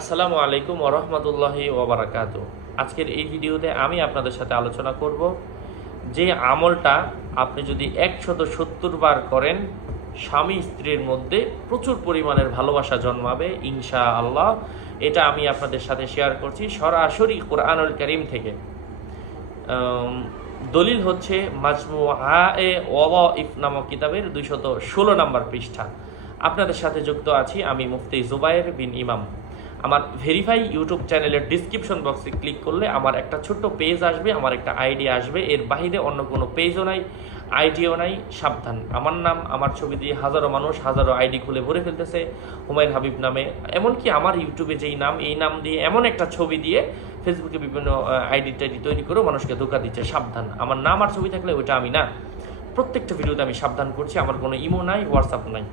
আসসালামু আলাইকুম ওরহমতুল্লাহি ওবরাকাতু আজকের এই ভিডিওতে আমি আপনাদের সাথে আলোচনা করব যে আমলটা আপনি যদি একশত সত্তর বার করেন, স্বামী স্ত্রীর মধ্যে প্রচুর পরিমাণের ভালোবাসা জন্মাবে ইনশা আল্লাহ এটা আমি আপনাদের সাথে শেয়ার করছি সরাসরি কোরআনুল করিম থেকে। দলিল হচ্ছে মাজমু আ এ ওয়া ইফ নামক কিতাবের দুইশত ষোলো নম্বর পৃষ্ঠা। আপনাদের সাথে যুক্ত আছি আমি মুফতি জুবায়ের বিন ইমাম। আমার ভেরিফাই ইউটিউব চ্যানেলের ডিসক্রিপশন বক্সে ক্লিক করলে আমার একটা ছোট্ট পেজ আসবে, আমার একটা আইডি আসবে। এর বাহিরে অন্য কোনো পেজও নাই আইডিও নাই, সাবধান। আমার নাম, আমার ছবি দিয়ে হাজারো মানুষ হাজারো আইডি খুলে ভরে ফেলতেছে, হুমায়ুন হাবিব নামে। এমনকি আমার ইউটিউবে যেই নাম, এই নাম দিয়ে এমন একটা ছবি দিয়ে ফেসবুকে বিভিন্ন আইডি টাইডি তৈরি করেও মানুষকে ধোকা দিচ্ছে, সাবধান। আমার নাম আর ছবি থাকলে ওইটা আমি না। প্রত্যেকটা ভিডিওতে আমি সাবধান করছি, আমার কোনো ইমো নাই হোয়াটসঅ্যাপ নাই।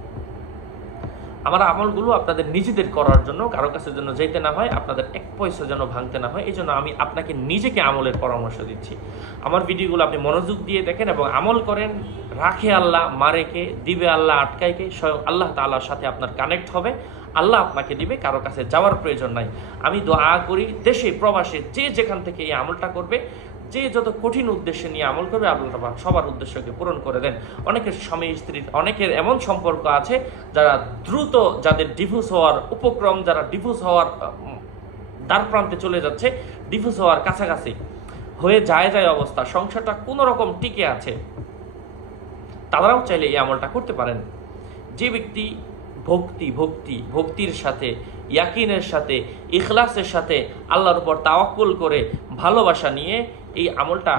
আমার আমলগুলো আপনাদের নিজেদের করার জন্য, কারও কাছে যেন যেতে না হয়, আপনাদের এক পয়সা যেন ভাঙতে না হয় এই জন্য আমি আপনাকে নিজেকে আমলের পরামর্শ দিচ্ছি। আমার ভিডিওগুলো আপনি মনোযোগ দিয়ে দেখেন এবং আমল করেন, রাখে আল্লাহ মারেকে দিবে আল্লাহ আটকাইকে স্বয়ং আল্লাহ তাআলার সাথে আপনার কানেক্ট হবে, আল্লাহ আপনাকে দিবে, কারও কাছে যাওয়ার প্রয়োজন নাই। আমি দোয়া করি, দেশে, প্রবাসে, যে যেখান থেকে এই আমলটা করবে যে যত কঠিন উদ্দেশ্যে নিয়ে আমল করবে, আল্লাহ সবার উদ্দেশ্যকে পূরণ করে দেন। অনেকের স্বামী স্ত্রীর অনেকের এমন সম্পর্ক আছে যারা দ্রুত যাদের ডিভোর্স হওয়ার উপক্রম, যারা ডিভোর্স হওয়ার দ্বার প্রান্তে চলে যাচ্ছে, ডিভোর্স হওয়ার কাছাকাছি হয়ে যায় যায় অবস্থা, সংসারটা কোনো রকম টিকে আছে। তারাও চাইলে এই আমলটা করতে পারেন। যে ব্যক্তি ভক্তি ভক্তি, ভক্তির সাথে, ইয়াকিনের সাথে, ইখলাসের সাথে আল্লাহর উপর তাওয়াক্কুল করে ভালোবাসা নিয়ে এই আমলটা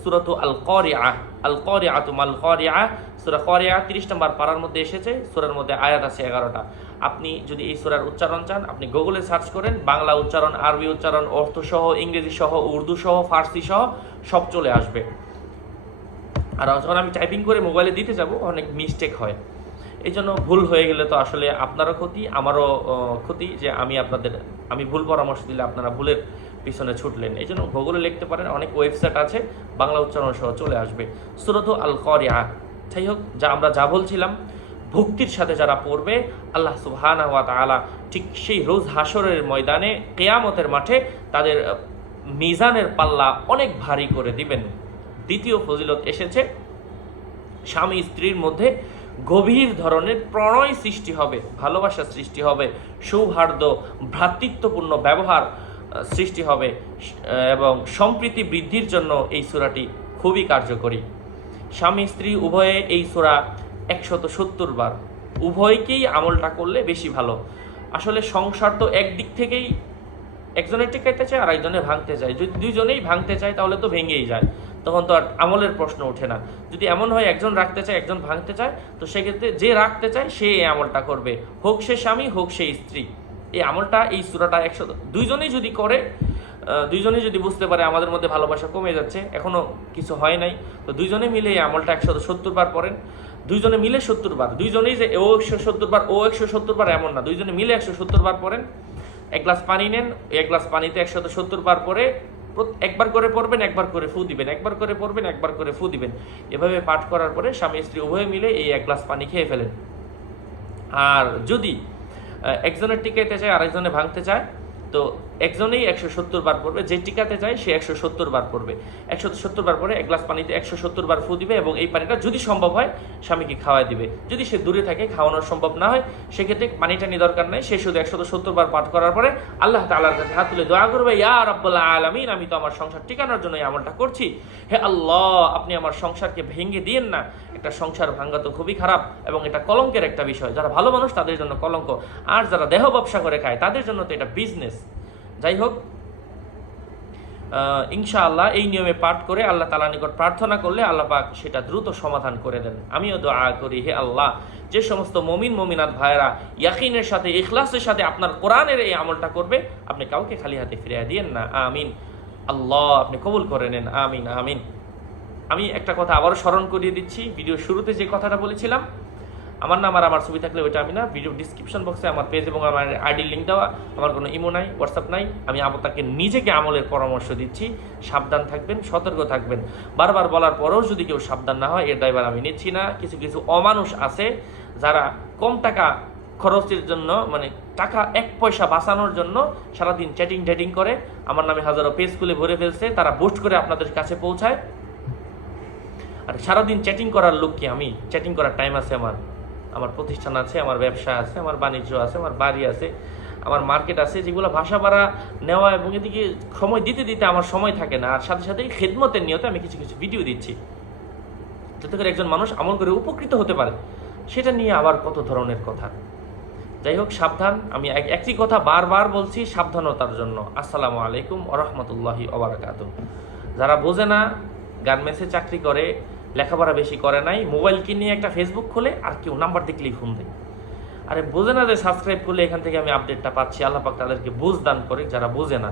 সুরত আল করিয়া আল করিয়া তুমাল করিয়া সুরা করিয়া তিরিশ নম্বর পাড়ার মধ্যে এসেছে, সুরার মধ্যে আয়াত আছে এগারোটা। আপনি যদি এই সুরার উচ্চারণ চান, আপনি গুগলে সার্চ করেন, বাংলা উচ্চারণ, আরবি উচ্চারণ অর্থ সহ ইংরেজি সহ, উর্দু সহ, ফার্সি সহ, সব চলে আসবে। আর যখন আমি টাইপিং করে মোবাইলে দিতে যাব, অনেক মিস্টেক হয়। এই জন্য ভুল হয়ে গেলে তো আসলে আপনারও ক্ষতি, আমারও ক্ষতি যে আমি আপনাদের, আমি ভুল পরামর্শ দিলে আপনারা ভুলের পিছনে ছুটলেন। এই জন্য ভূগোলে লিখতে পারেন, অনেক ওয়েবসাইট আছে, বাংলা উচ্চারণ সহ চলে আসবে। সুরত আল করিয়া যাই হোক, যা আমরা যা বলছিলাম, ভক্তির সাথে যারা পড়বে, আল্লাহ তাআলা ঠিক সেই রোজ হাসরের ময়দানে, কেয়ামতের মাঠে তাদের মিজানের পাল্লা অনেক ভারী করে দিবেন। দ্বিতীয় ফজিলত এসেছে, স্বামী স্ত্রীর মধ্যে গভীর ধরনের প্রণয় সৃষ্টি হবে ভালোবাসা সৃষ্টি হবে, সৌহার্দ্য, ভ্রাতৃত্বপূর্ণ ব্যবহার সৃষ্টি হবে এবং সম্প্রীতি বৃদ্ধির জন্য এই সূরাটি খুবই কার্যকরী। স্বামী স্ত্রী উভয়ে এই সূরা একশত সত্তর বার, উভয়কেই আমলটা করলে বেশি ভালো। আসলে সংসার তো একদিক থেকেই একজনের টিকাইতে চায় আর একজনে ভাঙতে চায়। যদি দুইজনেই ভাঙতে চায়, তাহলে তো ভেঙেই যায়। তখন তো আর আমলের প্রশ্ন ওঠে না। যদি এমন হয়, একজন রাখতে চায়, একজন ভাঙতে চায়, তো সেক্ষেত্রে যে রাখতে চায়, সে এই আমলটা করবে। হোক সে স্বামী, হোক সে স্ত্রী। এই আমলটা, এই সুরাটা একশো দুইজনেই যদি করে দুইজনেই যদি বুঝতে পারে আমাদের মধ্যে ভালোবাসা কমে যাচ্ছে, এখনও কিছু হয় নাই, তো দুইজনে মিলে এই আমলটা একশো সত্তর বার করেন দুইজনে মিলে সত্তর বার। দুইজনেই যে ও একশো সত্তর বার, ও একশো সত্তর বার এমন না। দুইজনে মিলে একশো সত্তর বার পড়েন। এক গ্লাস পানি নেন, এক গ্লাস পানিতে একশত সত্তর বার পরে একবার করে পড়বেন, একবার করে ফু দিবেন, একবার করে পড়বেন, একবার করে ফু দিবেন। এভাবে পাঠ করার পরে স্বামী স্ত্রী উভয়ে মিলে এই এক গ্লাস পানি খেয়ে ফেলেন। আর যদি একজনের টিকাইতে চায়, আরেকজনে ভাঙতে চায় তো একজনেই একশো সত্তর বার পড়বে, যে টিকাতে চায় সে একশো সত্তর বার পড়বে। একশো সত্তর বার পরে এক গ্লাস পানিতে একশো সত্তর বার ফু দিবে এবং এই পানিটা যদি সম্ভব হয় স্বামীকে খাওয়াই দিবে। যদি সে দূরে থাকে খাওয়ানো সম্ভব না হয়, সেক্ষেত্রে পানি টানি দরকার নেই। সে শুধু একশো সত্তর বার পাঠ করার পরে আল্লাহ তাআলার কাছে হাত তুলে দোয়া করবে, ইয়া রাব্বুল আলামিন, আমি তো আমার সংসার টিকানোর জন্য আমলটা করছি। হে আল্লাহ, আপনি আমার সংসারকে ভেঙে দিয়েন না। একটা সংসার ভাঙ্গা তো খুবই খারাপ এবং এটা কলঙ্কের একটা বিষয়। যারা ভালো মানুষ তাদের জন্য কলঙ্ক। আর যারা দেহ ব্যবসা করে খায়, তাদের জন্য তো এটা বিজনেস যাই হোক ইনশাআল্লাহ এই নিয়মে পাঠ করে আল্লাহ তালা নিকট প্রার্থনা করলে আল্লাহ পাক সেটা দ্রুত সমাধান করে দেন। আমিও দোয়া করি, হে আল্লাহ, যে সমস্ত মমিন, মমিনাত ভাইরা ইয়াকিনের সাথে, ইখলাসের সাথে আপনার কোরআনের এই আমলটা করবে, আপনি কাউকে খালি হাতে ফিরিয়ে দিয়েন না। আমিন। আল্লাহ, আপনি কবুল করে নেন। আমিন আমিন। আমি একটা কথা আবারও স্মরণ করিয়ে দিচ্ছি ভিডিও শুরুতে যে কথাটা বলেছিলাম আমার নাম আর আমার ছবি থাকলে ওইটা আমি না ভিডিও ডিসক্রিপশন বক্সে আমার পেজ এবং আমার আইডি লিঙ্ক দেওয়া, আমার কোনো ইমো নাই হোয়াটসঅ্যাপ নাই, আমি আপনাকে নিজেকে আমলের পরামর্শ দিচ্ছি, সাবধান থাকবেন, সতর্ক থাকবেন। বারবার বলার পরেও যদি কেউ সাবধান না হয়, এর ড্রাইভার আমি নিচ্ছি না। কিছু কিছু অমানুষ আছে যারা কম টাকা খরচের জন্য মানে টাকা এক পয়সা বাঁচানোর জন্য সারাদিন চ্যাটিং ট্যাটিং করে, আমার নামে হাজারো পেজ খুলে ভরে ফেলছে, তারা বুস্ট করে আপনাদের কাছে পৌঁছায়। আর সারাদিন চ্যাটিং করার লোক কি আমি? চ্যাটিং করার টাইম আছে আমার। আমার প্রতিষ্ঠান আছে, আমার ব্যবসা আছে, আমার বাণিজ্য আছে, আমার বাড়ি আছে, আমার মার্কেট আছে, যেগুলো ভাষা ভাড়া নেওয়া এবং এদিকে সময় দিতে দিতে আমার সময় থাকে না। আর সাথে সাথে খেদমতের নিয়তে আমি কিছু কিছু ভিডিও দিচ্ছি। যাতে করে একজন মানুষ আমল করে উপকৃত হতে পারে। সেটা নিয়ে আবার কত ধরনের কথা। যাই হোক, সাবধান। আমি এক- একই কথা বারবার বলছি, সাবধানতার জন্য। আসসালামু আলাইকুম ওরহমতুল্লাহি ওবরাকাত যারা বোঝে না গার্মেন্টসে চাকরি করে লেখাপড়া বেশি করে নাই, মোবাইল কিনে একটা ফেসবুক খুলে আর কেউ নাম্বার দেখলেই ফোন দেয়। আরে বোঝে না যে সাবস্ক্রাইব করলে এখান থেকে আমি আপডেটটা পাচ্ছি, আল্লাহ পাক তাদেরকে বুঝ দান করে যারা বোঝে না।